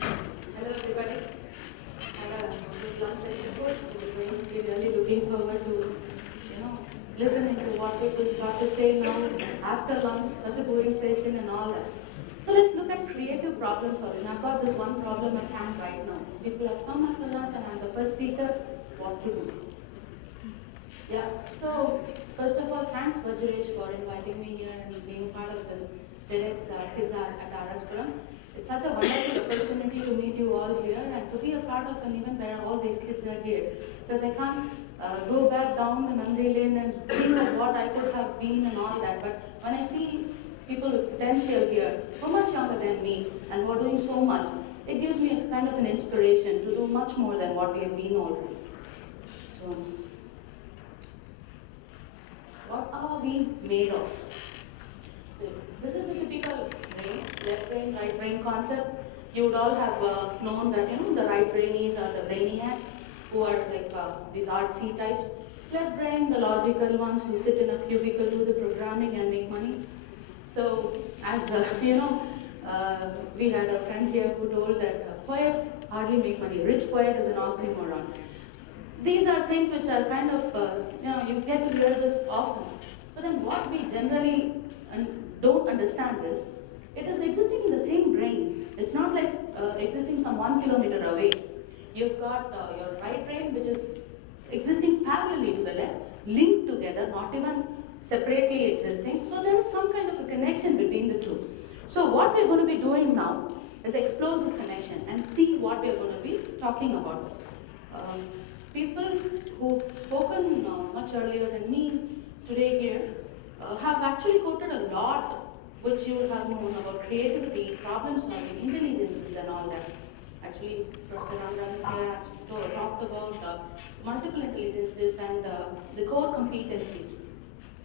Hello everybody. This lunch I suppose we're going to be really looking forward to, listening to what people got to say now after lunch, such a boring session and all that. So let's look at creative problem solving. I've got this one problem at hand right now. People have come after lunch and I'm the first speaker. What to do? Yeah, so first of all, thanks Vajresh for inviting me here and being part of this TEDxKids at RSPuram. It's such a wonderful opportunity to meet you all here and to be a part of an event where all these kids are here. Because I can't go back down the memory lane and think of what I could have been and all that. But when I see people with potential here, so much younger than me and who are doing so much, it gives me a kind of an inspiration to do much more than what we have been already. So, what are we made of? This is a typical brain, left brain, right brain concept. You would all have known that the right brainies are the brainiacs, who are like these artsy types. Left brain, the logical ones who sit in a cubicle, do the programming and make money. So, as we had a friend here who told that poets hardly make money. Rich poet is an oxymoron. These are things which are kind of, you get to hear this often. But then what we generally don't understand is, it is existing in the same brain. It's not like existing some 1 kilometer away. You've got your right brain, which is existing parallelly to the left, linked together, not even separately existing. So there is some kind of a connection between the two. So what we're going to be doing now is explore this connection and see what we're going to be talking about. People who've spoken much earlier than me today here have actually quoted a lot which you have known about creativity, problem solving, intelligences and all that. Actually, Professor Rangan here talked about multiple intelligences and the core competencies.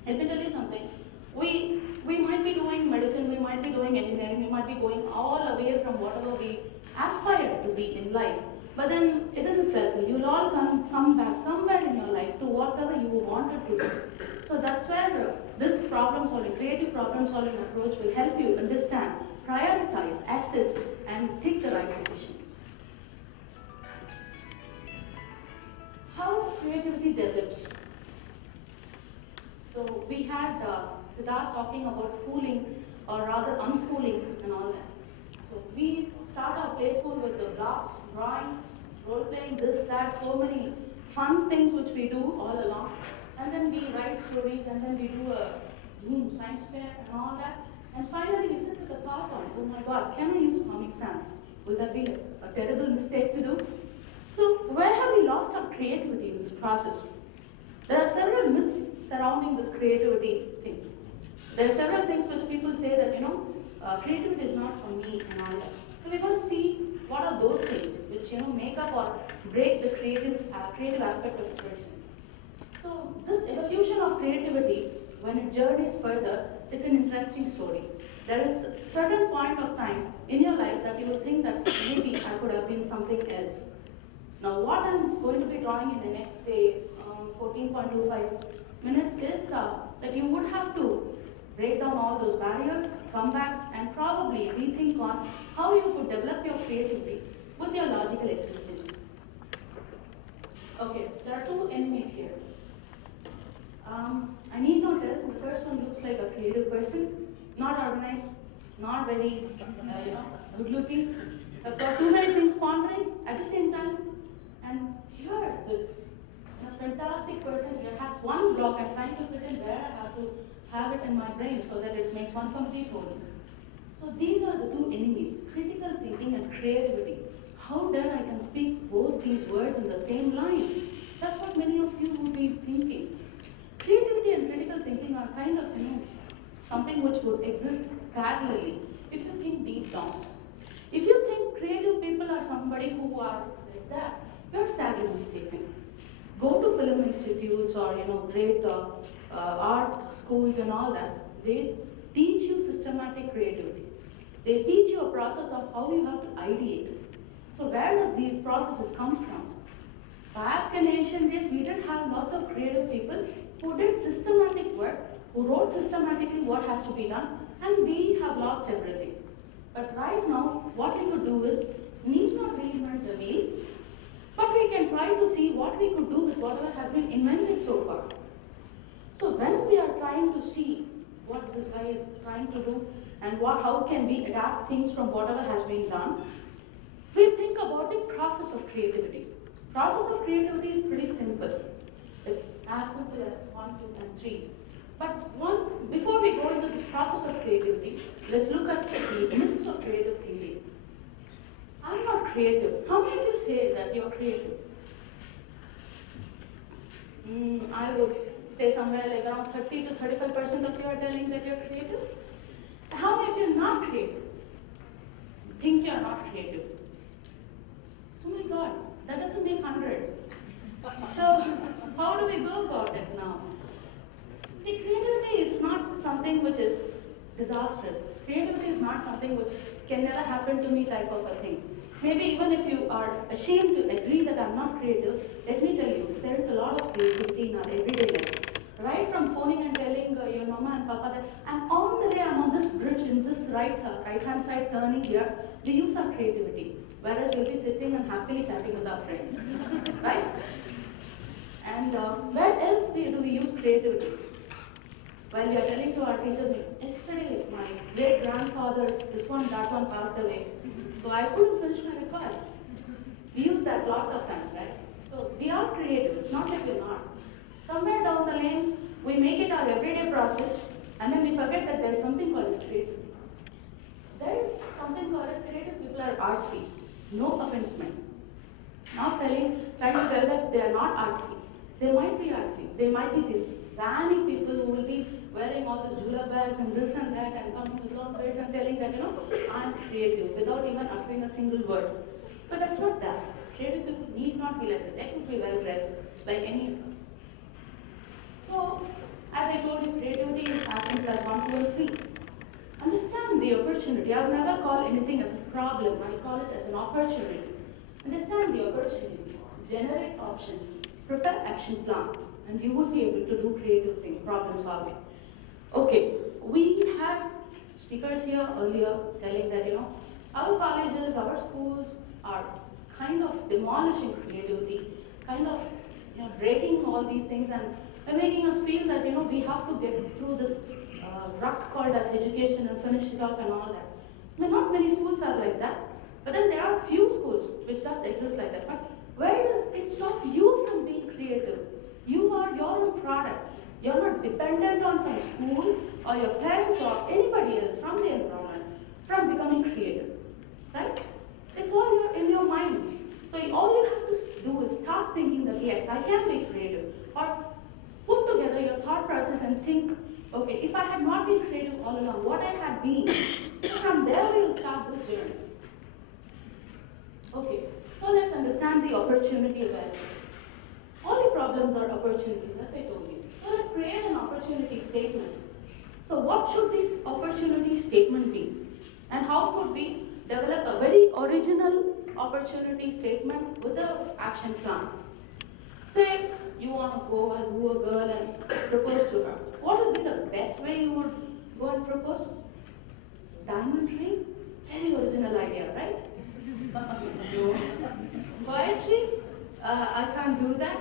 Let me tell you something. We might be doing medicine, we might be doing engineering, we might be going all away from whatever we aspire to be in life. But then it is a circle. You'll all come back somewhere in your life to whatever you wanted to do. So that's where this problem solving, creative problem solving approach will help you understand, prioritize, assess, and take the right decisions. How creativity develops. So we had Siddharth talking about schooling, or rather unschooling and all that. So we start our play school with the blocks, drawings, role playing, this, that, so many fun things which we do all along. And then we write stories, and then we do a Zoom science fair and all that. And finally we sit with the thought on, oh my God, can I use Comic Sans? Will that be a terrible mistake to do? So where have we lost our creativity in this process? There are several myths surrounding this creativity thing. There are several things which people say that, creativity is not for me and all that. So we're going to see what are those things which, make up or break the creative aspect of the person. So this evolution of creativity, when it journeys further, it's an interesting story. There is a certain point of time in your life that you will think that maybe I could have been something else. Now what I'm going to be drawing in the next, say, 14.25 minutes is that you would have to break down all those barriers, come back and probably rethink on how you could develop your creativity with your logical existence. Okay, there are two enemies here. I need not tell, the first one looks like a creative person, not organized, not very good looking. I've got too many things pondering at the same time. And here, this fantastic person here has one block. I'm trying to fit in where I have to have it in my brain so that it makes one complete whole. So these are the two enemies, critical thinking and creativity. How dare I can speak both these words in the same line? That's what many of you would be thinking. Creativity and critical thinking are kind of, something which would exist parallelly if you think deep down. If you think creative people are somebody who are like that, you're sadly mistaken. Go to film institutes or great art schools and all that. They teach you systematic creativity. They teach you a process of how you have to ideate. So where does these processes come from? Back in ancient days, we did have lots of creative people who did systematic work, who wrote systematically what has to be done, and we have lost everything. But right now, what we could do is, need not reinvent the wheel, but we can try to see what we could do with whatever has been invented so far. So when we are trying to see what this guy is trying to do and how can we adapt things from whatever has been done, we think about the process of creativity. Process of creativity is pretty simple. It's as simple as 1, 2, and 3. But before we go into this process of creativity, let's look at these myths of creative thinking. I'm not creative. How many of you say that you're creative? I would say somewhere like around 30 to 35% of you are telling that you're creative. How many of you are not creative? Think you're not creative? Oh my God, that doesn't make 100. So how do we go about it now? See, creativity is not something which is disastrous. Creativity is not something which can never happen to me type of a thing. Maybe even if you are ashamed to agree that I'm not creative, let me tell you, there is a lot of creativity in our everyday life. Right from phoning and telling your mama and papa that I'm on the way, I'm on this bridge in this right-hand side turning here, we use our creativity. Whereas we'll be sitting and happily chatting with our friends, right? And where else do we use creativity? While we are telling to our teachers, yesterday my great-grandfather's, this one, that one passed away, so I couldn't finish my request. We use that lot of times, right? So we are creative, it's not like we're not. Somewhere down the lane, we make it our everyday process, and then we forget that there is something called as creative. There is something called as creative. People are artsy. No offense meant. Not trying to tell that they are not artsy. They might be artsy. They might be these zany people who will be wearing all these jula bags and this and that and coming with long braids and telling that, I'm creative without even uttering a single word. But that's not that. Creative people need not be like that. They could be well dressed like any of us. So, as I told you, creativity is as simple as 1, 2, and 3. Understand the opportunity. I would never call anything as a problem. I call it as an opportunity. Understand the opportunity. Generate options. Prepare action plan. And you would be able to do creative thing, problem solving. Okay, we had speakers here earlier telling that, our colleges, our schools are kind of demolishing creativity, kind of breaking all these things and making us feel that we have to get through this rut called as education and finish it off and all that. I mean, not many schools are like that, but then there are few schools which does exist like that. But where does it stop you from being creative? You are your own product. You're not dependent on some school or your parents or anybody else from the environment from becoming creative, right? It's all in your mind. So all you have to do is start thinking that yes, I can be creative, or put together your thought process and think, okay, if I had not been creative all along, what I had been, from there we will start this journey. Okay, so let's understand the opportunity available. All the problems are opportunities, as I told you. So let's create an opportunity statement. So what should this opportunity statement be? And how could we develop a very original opportunity statement with an action plan? Say you want to go and woo a girl and propose to her. What would be the best way you would go and propose? Diamond ring? Very original idea, right? Poetry? I can't do that.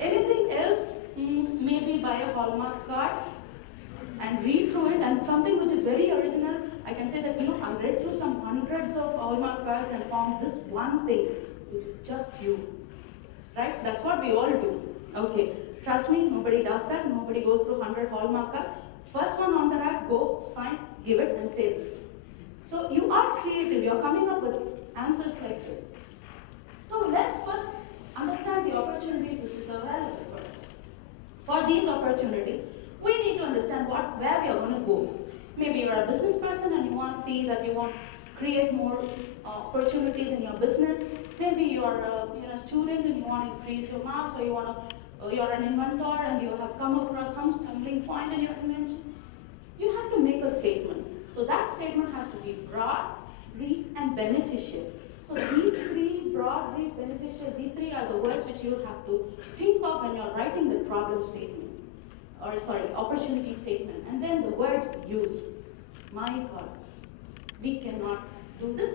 Anything else? Maybe buy a Hallmark card and read through it, and something which is very original. I can say that I read through some hundreds of Hallmark cards and found this one thing which is just you. Right? That's what we all do. Okay. Trust me, nobody does that. Nobody goes through 100 Hallmark cards. First one on the rack, go, sign, give it, and say this. So you are creative. You are coming up with answers like this. So let's first understand the opportunities which is available for us. For these opportunities, we need to understand where we are going to go. Maybe you are a business person and you want to see that you want to create more opportunities in your business. Maybe you are a student and you want to increase your marks, or you're an inventor and you have come across some stumbling point in your invention. You have to make a statement. So that statement has to be broad, brief, and beneficial. So these three, broad, brief, beneficial, these three are the words which you have to think of when you're writing the problem statement, or opportunity statement. And then the words used. My God. We cannot do this,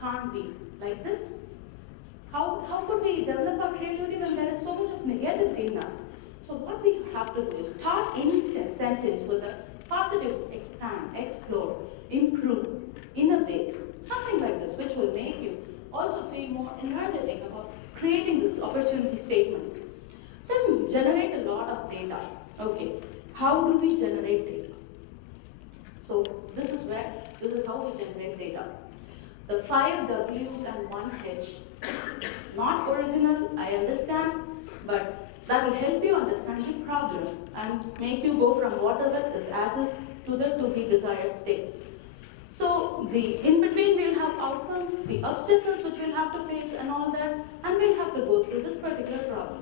can't be like this. How could we develop our creativity when there is so much of negativity in us? So what we have to do is start any sentence with a positive: expand, explore, improve, innovate, something like this, which will make you also feel more energetic about creating this opportunity statement. Then generate a lot of data. Okay, how do we generate data? So this is how we generate data. The 5 W's and 1 H. Not original, I understand, but that will help you understand the problem and make you go from whatever is as is to the to be desired state. So in between we'll have outcomes, the obstacles which we'll have to face and all that, and we'll have to go through this particular problem.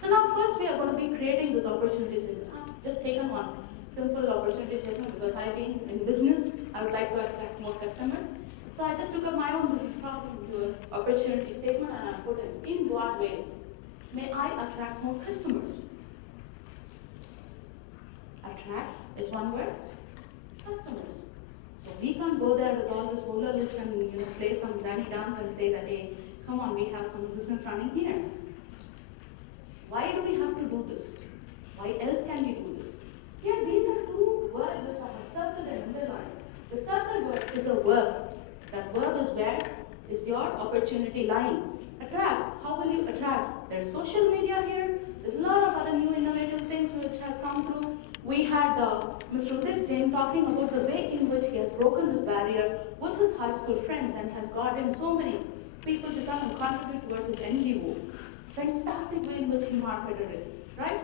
So now first we are going to be creating this opportunity statement. I've just taken one simple opportunity statement because I've been in business, I would like to attract more customers. So I just took up my own business problem to an opportunity statement and I put it in what ways may I attract more customers. Attract is one word, customers. So we can't go there with all this hula loops and play some danny dance and say that, hey, come on, we have some business running here. Why do we have to do this? Why else can we do this? Here, these are 2 words which I have circled and underlined. The circle word is a verb. That verb is where is your opportunity lying. Attract. How will you attract? There's social media here. There's a lot of other new innovative things which has come through. We had Mr. Udit Jain talking about the way in which he has broken this barrier with his high school friends and has gotten so many people to come and contribute towards his NGO. Fantastic way in which he marketed it, right?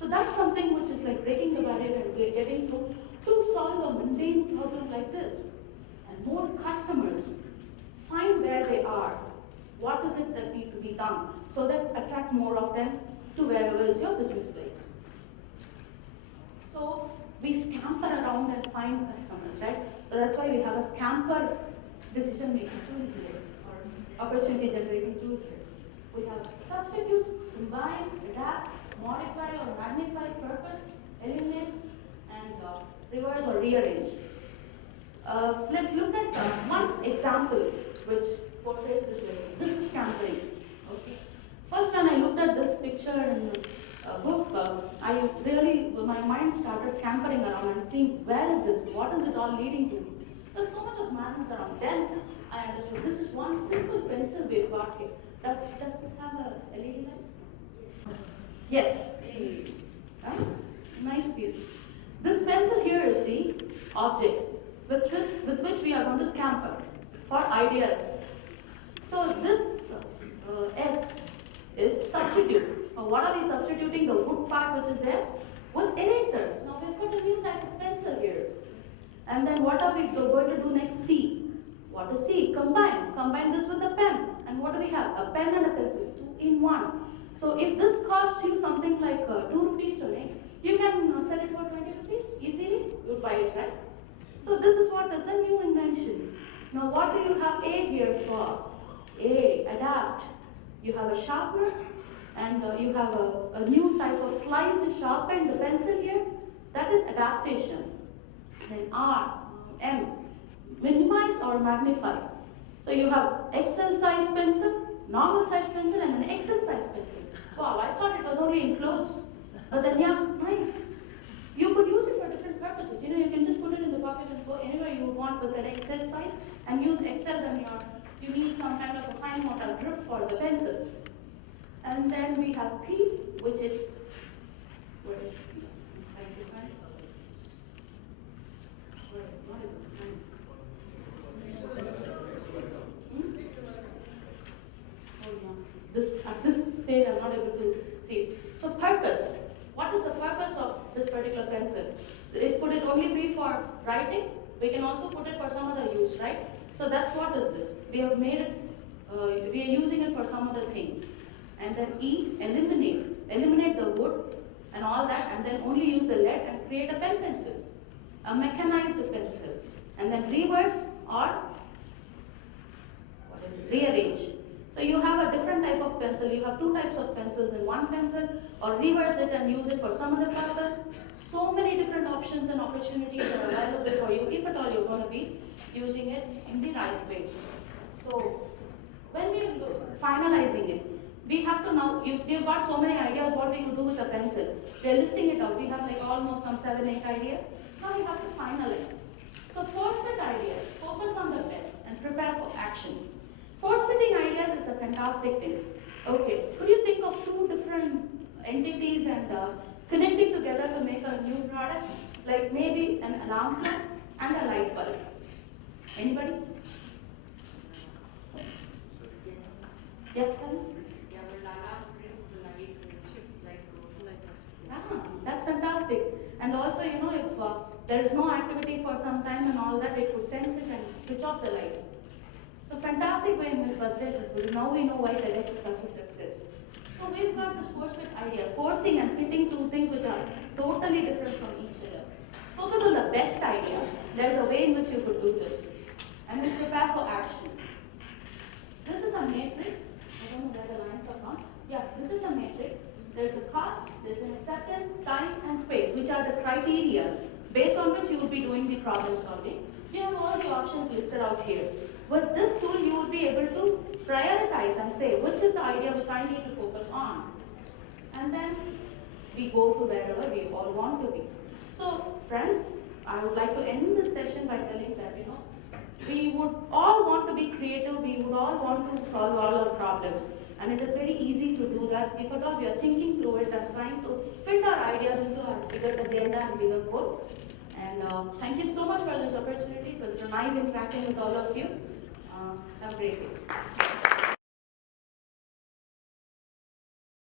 So that's something which is like breaking the barrier and getting through to solve a mundane problem like this. And more customers find where they are. What is it that needs to be done so that attract more of them to wherever is your business place. So we scamper around and find customers, right? So that's why we have a scamper decision making tool here or opportunity generating tool here. We have substitute, combine, adapt, modify or magnify, purpose, eliminate, and reverse or rearrange. Let's look at one example which portrays this way. This is scampering. Okay. First, when I looked at this picture in the book, my mind started scampering around and seeing where is this? What is it all leading to? There's so much of madness around. Then I understood this is one simple pencil we've got here. Does this have a LED light? Yes. Right? Nice view. This pencil here is the object with which we are going to scamper for ideas. So this S is substitute. Now what are we substituting? The wood part which is there with eraser. Now we've put a new type of pencil here. And then what are we going to do next? C. What is C? Combine. Combine this with a pen. And what do we have? A pen and a pencil, 2 in 1. So if this costs you something like 2 rupees to make, you can sell it for 20 rupees easily. You buy it, right? So this is what is the new invention. Now what do you have A here for? A, adapt. You have a sharpener and you have a new type of slice to sharpen the pencil here. That is adaptation. Then R, M, minimize or magnify. So you have XL size pencil, normal size pencil and an XS size pencil. Wow, I thought it was only in clothes. But then yeah, nice. You could use it for different purposes. You know, you can just put it in the pocket and go anywhere you want with an XS size and use XL when you need some kind of a fine motor grip for the pencils. And then we have P, which is, where is P? Like this one. What is it? Oh yeah. At this stage I'm not able to see it. So purpose. What is the purpose of this particular pencil? Could it only be for writing? We can also put it for some other use, right? So that's what is this. We have made it, we are using it for some other thing. And then E, eliminate. Eliminate the wood and all that and then only use the lead and create a pen pencil. A mechanized pencil. And then reverse or what is it? Rearrange. So you have a different type of pencil, you have two types of pencils in one pencil, or reverse it and use it for some other purpose. So many different options and opportunities are available for you if at all you're going to be using it in the right way. So when we're finalizing it, we have to now, we've got so many ideas what we could do with a pencil. We're listing it out. We have like almost some 7-8 ideas. Now we have to finalize. So force fit ideas, focus on the best and prepare for action. Force fitting ideas is a fantastic thing. Okay, could you think of two different entities and connecting together to make a new product? Like maybe an alarm clock and a light bulb. Anybody? Yeah, tell me. That's fantastic. And also, you know, if there is no activity for some time and all that, it would sense it and switch off the light. So fantastic way Ms. Madras is good. Now we know why TEDx is such a success. So we've got this force fit idea, forcing and fitting two things which are totally different from each other. Focus on the best idea. There's a way in which you could do this. And then prepare for action. This is a matrix. I don't know where the lines are from. Yeah, this is a matrix. There's a cost, there's an acceptance, time and space, which are the criteria based on which you will be doing the problem solving. We have all the options listed out here. With this tool, you will be able to prioritize and say, which is the idea which I need to focus on. And then we go to wherever we all want to be. So, friends, I would like to end this session by telling that, you know, we would all want to be creative, we would all want to solve all our problems. And it is very easy to do that if at all we are thinking through it and trying to fit our ideas into our bigger agenda and bigger goal. And thank you so much for this opportunity. It was nice interacting with all of you. Have a great day.